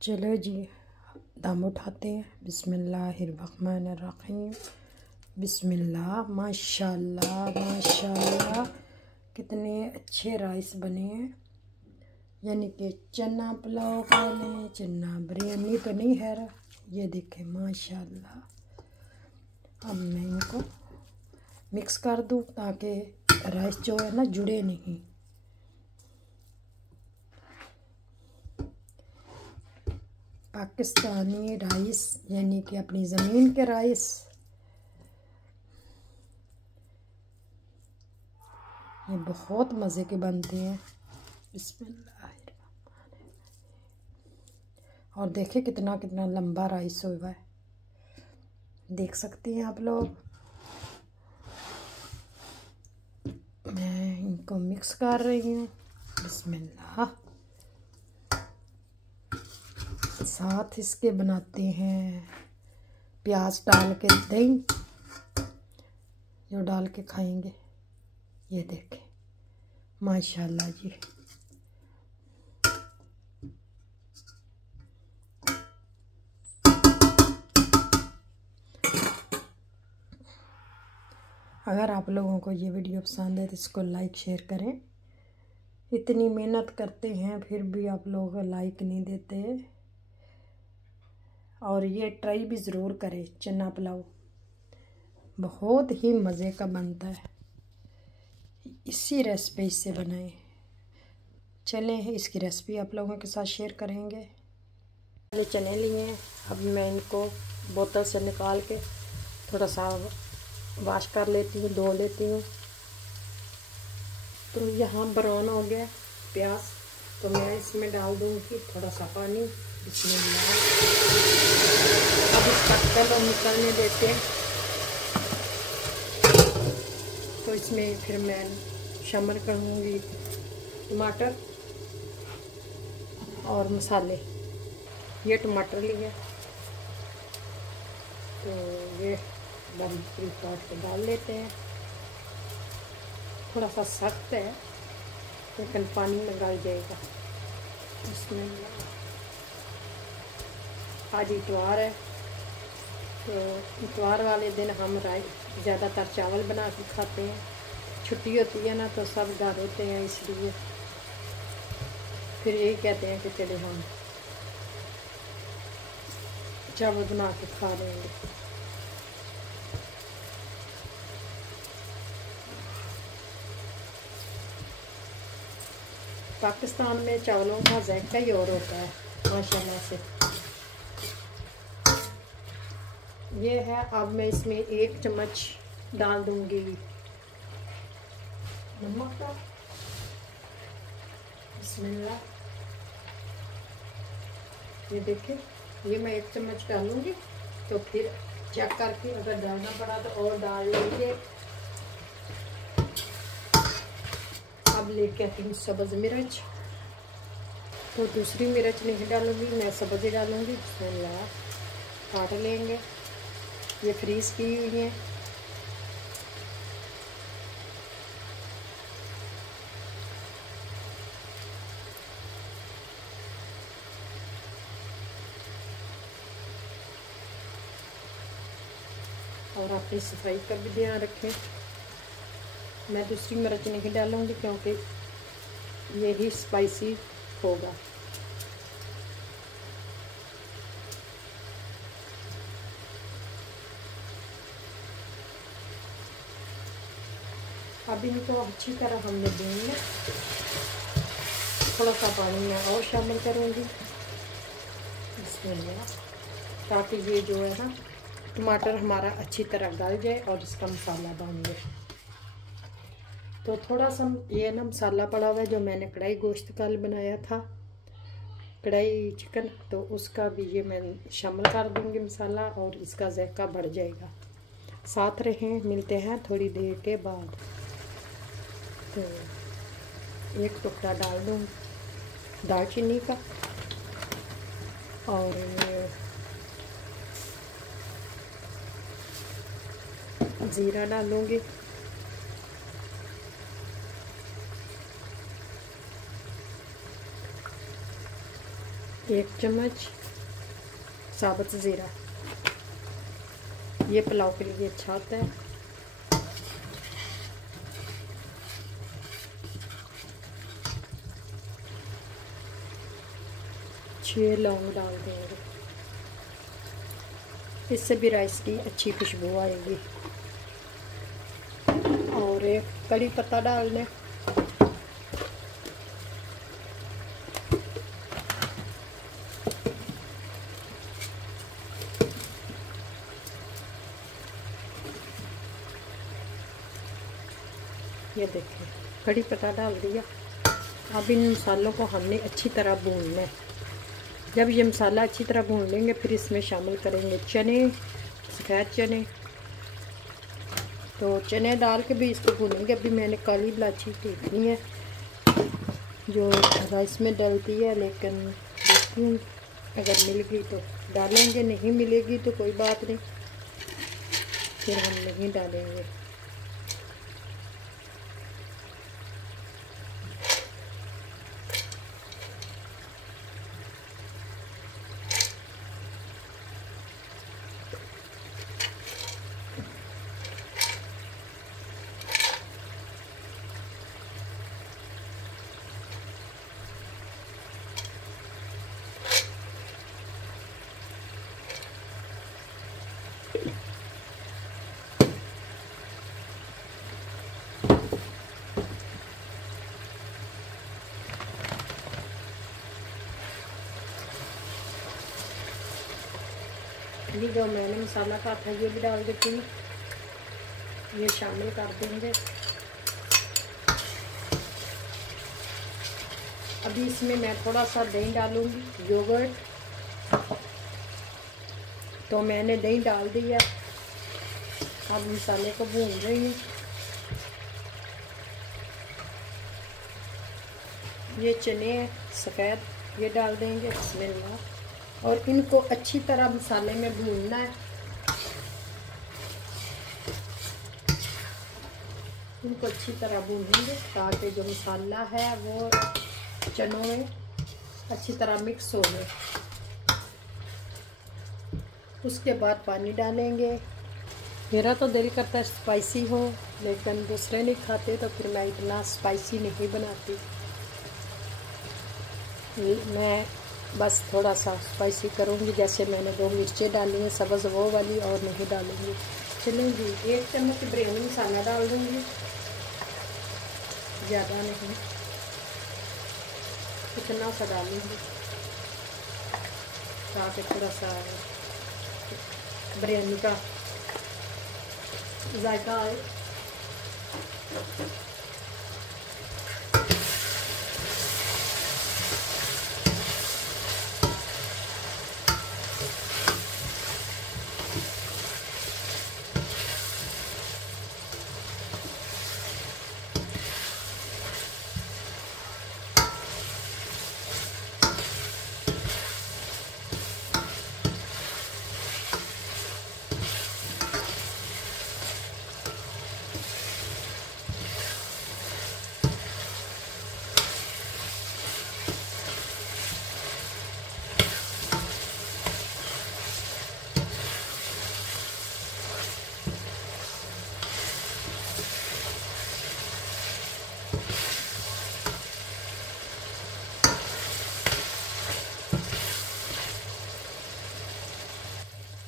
चलो जी, दम उठाते हैं। बिस्मिल्लाहिर्रहमानिर्रहीम। बिस्मिल्लाह। माशाल्लाह माशाल्लाह, कितने अच्छे राइस बने हैं। यानी कि चना पुलाव खा लें, चना बिरयानी तो नहीं है। ये देखें माशाल्लाह। अब मैं इनको मिक्स कर दूँ ताकि राइस जो है ना जुड़े नहीं। पाकिस्तानी राइस यानी कि अपनी ज़मीन के राइस, ये बहुत मज़े के बनते हैं। बिस्मिल्लाह। और देखिए कितना कितना लंबा राइस हुआ है, देख सकते हैं आप लोग। मैं इनको मिक्स कर रही हूँ। बिस्मिल्लाह। साथ इसके बनाते हैं प्याज डाल के दही, जो डाल के खाएंगे। ये देखें माशाल्लाह जी। अगर आप लोगों को ये वीडियो पसंद है तो इसको लाइक शेयर करें। इतनी मेहनत करते हैं फिर भी आप लोग लाइक नहीं देते। और ये ट्राई भी ज़रूर करें। चना पुलाव बहुत ही मज़े का बनता है। इसी रेसिपी से बनाएं। चलें इसकी रेसिपी आप लोगों के साथ शेयर करेंगे। पहले चने लिए हैं, अब मैं इनको बोतल से निकाल के थोड़ा सा वॉश कर लेती हूँ, धो लेती हूँ। तो यहाँ ब्राउन हो गया प्याज, तो मैं इसमें डाल दूँगी थोड़ा सा पानी। इसमें अब इसका कलर निकलने देते हैं। तो इसमें फिर मैं शामिल करूँगी टमाटर और मसाले। ये टमाटर लिए तो ये बारीक काट के डाल लेते हैं। थोड़ा सा सख्त है लेकिन पानी में गल जाएगा। इसमें आज इतवार है, तो इतवार वाले दिन हम ज़्यादातर चावल बना के खाते हैं। छुट्टी होती है ना तो सब घर होते हैं, इसलिए फिर यही कहते हैं कि चले हम चावल बना के खा लेंगे। पाकिस्तान में चावलों का जायका ही और होता है माशाल्लाह से। ये है। अब मैं इसमें 1 चम्मच डाल दूंगी नमक का। बिस्मिल्लाह। ये देखिए, ये मैं 1 चम्मच डालूंगी, तो फिर चेक करके अगर डालना पड़ा तो और डाल लेंगे। अब लेके आती हूँ सब्ज़ मिर्च, तो दूसरी मिर्च नहीं डालूंगी, मैं सब्ज़ ही डालूंगी। बिस्मिल्लाह। काट लेंगे, ये फ्रीज़ की हुई है। और अपनी सफाई का भी ध्यान रखें। मैं दूसरी मिर्च नहीं डालूंगी क्योंकि यही स्पाइसी होगा। अब इनको अच्छी तरह हमने भूनना। थोड़ा सा पानी मैं और शामिल करूँगी इसमें, ताकि ये जो है ना टमाटर हमारा अच्छी तरह गल जाए और इसका मसाला बन जाए। तो थोड़ा सा ये ना मसाला पड़ा हुआ है जो मैंने कढ़ाई गोश्त कल बनाया था, कढ़ाई चिकन, तो उसका भी ये मैं शामिल कर दूँगी मसाला और इसका जायका बढ़ जाएगा। साथ रहें, मिलते हैं थोड़ी देर के बाद। तो 1 टुकड़ा डाल दूँ दालचीनी का और ज़ीरा डालूँगी। 1 चम्मच साबुत ज़ीरा, ये पुलाव के लिए अच्छा होता है। छह लौंग डाल देंगे, इससे भी राइस की अच्छी खुशबू आएगी। और एक कड़ी पत्ता डाल दें। ये देखें, कड़ी पत्ता डाल दिया। अब इन मसालों को हमने अच्छी तरह भूनना है। जब ये मसाला अच्छी तरह भून लेंगे फिर इसमें शामिल करेंगे चने, सफ़ेद चने। तो चने डाल के भी इसको भूनेंगे। अभी मैंने काली इलायची देखनी है जो राइस में डलती है, लेकिन देखती हूँ अगर मिल गई तो डालेंगे, नहीं मिलेगी तो कोई बात नहीं, फिर हम नहीं डालेंगे। ये जो मैंने मसाला का था ये भी डाल देती हूँ, ये शामिल कर देंगे। अभी इसमें मैं थोड़ा सा दही डालूंगी, योगर्ट। तो मैंने दही डाल दिया। अब मसाले को भून रही हूँ। ये चने सफ़ेद ये डाल देंगे, बिस्मिल्लाह। और इनको अच्छी तरह मसाले में भूनना है। इनको अच्छी तरह भूनेंगे ताकि जो मसाला है वो चनों में अच्छी तरह मिक्स हो जाए। उसके बाद पानी डालेंगे। मेरा तो दिल करता है स्पाइसी हो, लेकिन दूसरे नहीं खाते तो फिर मैं इतना स्पाइसी नहीं बनाती। मैं बस थोड़ा सा स्पाइसी करूँगी। जैसे मैंने 2 मिर्चें डाली हैं सब्ज़ वो वाली, और नहीं डालूँगी। चलूँगी 1 चम्मच बिरयानी मसाला डाल दूँगी, ज़्यादा नहीं, इतना सा डालूँगी ताकि थोड़ा सा बिरयानी का जायका आए।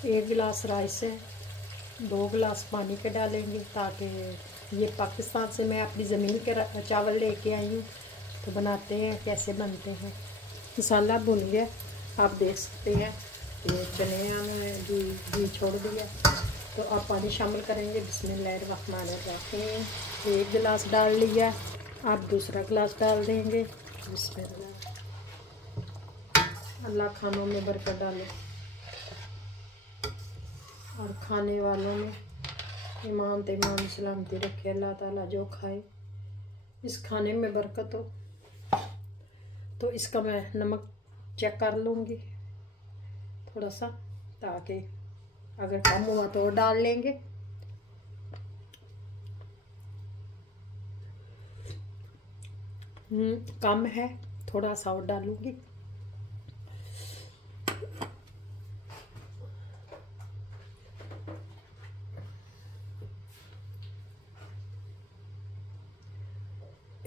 एक गिलास राइस है, 2 गिलास पानी के डालेंगे ताकि ये पाकिस्तान से मैं अपनी ज़मीन के चावल लेके आई हूँ। तो बनाते हैं कैसे बनते हैं। मसाला भुन गया, आप देख सकते हैं ये चने में घी छोड़ दिया। तो आप पानी शामिल करेंगे। बिस्मिल्लाहिर्रहमानिर्रहीम। 1 गिलास डाल लिया, आप दूसरा गिलास डाल देंगे। बिस्मिल्लाह। अल्लाह खानों में बरकत डाले और खाने वालों में ईमान तेमान सलामती रखे अल्लाह ताला। जो खाए इस खाने में बरकत हो। तो इसका मैं नमक चेक कर लूँगी थोड़ा सा, ताकि अगर कम हुआ तो और डाल लेंगे। कम है, थोड़ा सा और डालूँगी।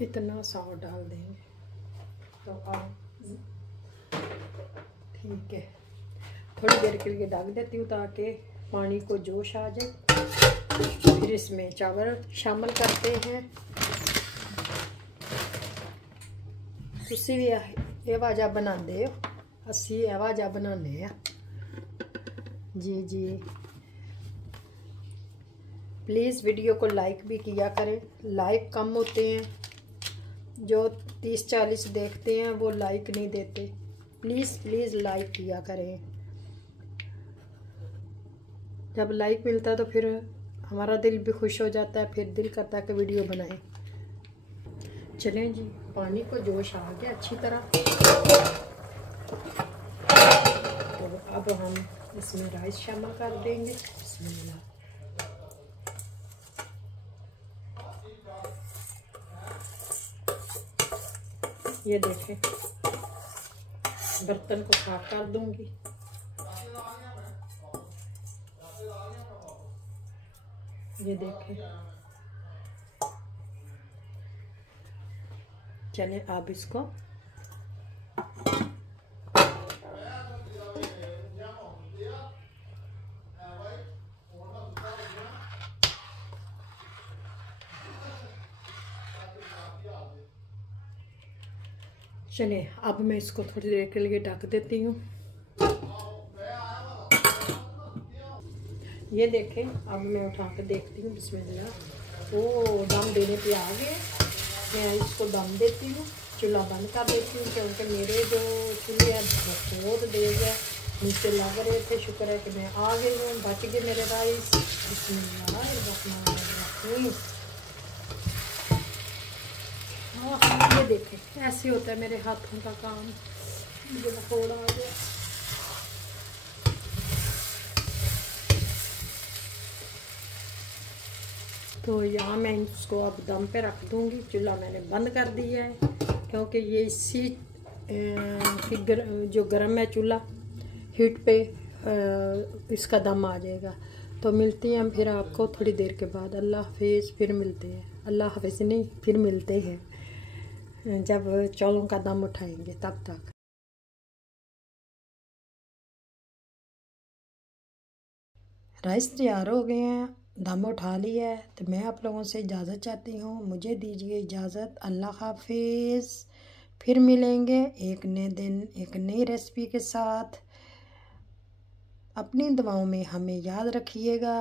इतना सा डाल देंगे तो अब ठीक है। थोड़ी देर के लिए ढक देती हूँ ताकि पानी को जोश आ जाए। फिर इसमें चावल शामिल करते हैं। तुसी भी ये वाजा बनाते हो, असी ये वाजा बनाने हैं जी जी। प्लीज़ वीडियो को लाइक भी किया करें। लाइक कम होते हैं, जो 30-40 देखते हैं वो लाइक नहीं देते। प्लीज़ प्लीज़ लाइक किया करें। जब लाइक मिलता है तो फिर हमारा दिल भी खुश हो जाता है, फिर दिल करता है कि वीडियो बनाएं। चलें जी, पानी को जोश आ गया अच्छी तरह। तो अब हम इसमें राइस शामिल कर देंगे। बिस्मिल्लाह। ये देखें, बर्तन को साफ कर दूंगी। ये देखें, चलिए अब इसको चलिए अब मैं इसको थोड़ी देर के लिए ढक देती हूँ। ये देखें, अब मैं उठा के देखती हूँ। बिस्मिल्लाह। ओ दम देने पे आ गए। मैं इसको दम देती हूँ, चूल्हा बंद कर देती हूँ, क्योंकि मेरे जो चूल्हे हैं बहुत तेज है, नीचे लग रहे थे। शुक्र है कि मैं आ गई हूँ, बच गए मेरे राइस। ये देखें, ऐसे होता है मेरे हाथों का काम। मुझे थोड़ा आ गया। तो यहाँ मैं इसको अब दम पे रख दूँगी। चूल्हा मैंने बंद कर दिया है, क्योंकि ये इसी जो गर्म है चूल्हा, हीट पे इसका दम आ जाएगा। तो मिलती हैं हम फिर आपको थोड़ी देर के बाद। अल्लाह हाफिज़। फिर मिलते हैं। अल्लाह हाफिज़ नहीं, फिर मिलते हैं जब चौलों का दम उठाएंगे। तब तक राइस तैयार हो गए हैं, दम उठा लिया है। तो मैं आप लोगों से इजाज़त चाहती हूँ। मुझे दीजिए इजाज़त। अल्लाह हाफिज़। फिर मिलेंगे एक नए दिन एक नई रेसिपी के साथ। अपनी दुआओं में हमें याद रखिएगा।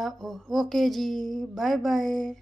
ओके जी, बाय बाय।